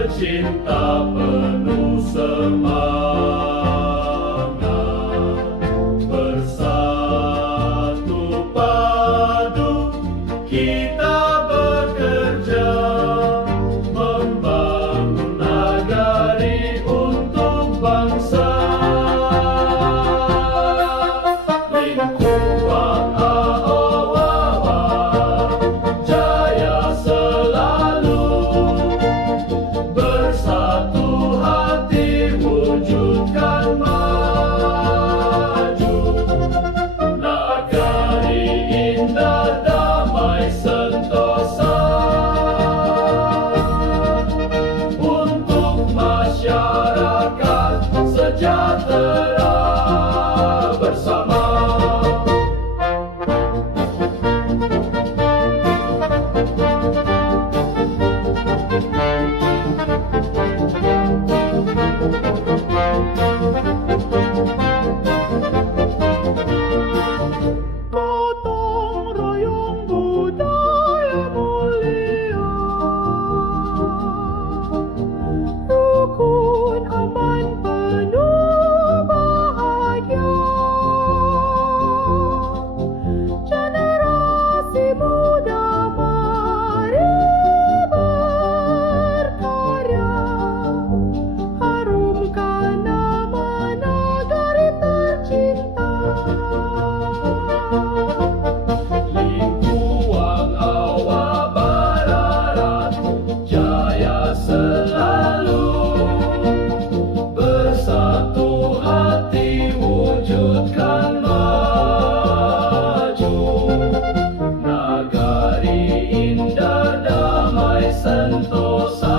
tercinta penuh semangat, bersatu padu kita bekerja, membangun nagari untuk bangsa. Lingkungan Aowawa jaya selalu, bersatu hati wujudkan maju. Nagari indah damai sentosa, untuk masyarakat sejahtera bersama. Gotong royong budaya mulia, rukun aman penuh bahagia, generasi muda mari berkarya, harumkan nama nagari tercinta. Lingkungan Aowabarat jaya selalu, bersatu hati wujudkan maju. Nagari indah damai sentosa,